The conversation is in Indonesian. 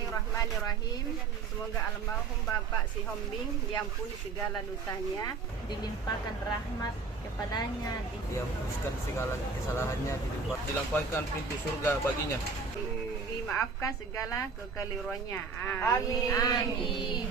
Bismillahirrahmanirrahim. Semoga almarhum Bapak Si Hombing diampuni segala dosanya, dilimpahkan rahmat kepadanya, dihapuskan segala kesalahannya, dilapangkan pintu surga baginya, dimaafkan segala kekeliruannya. Amin. Amin.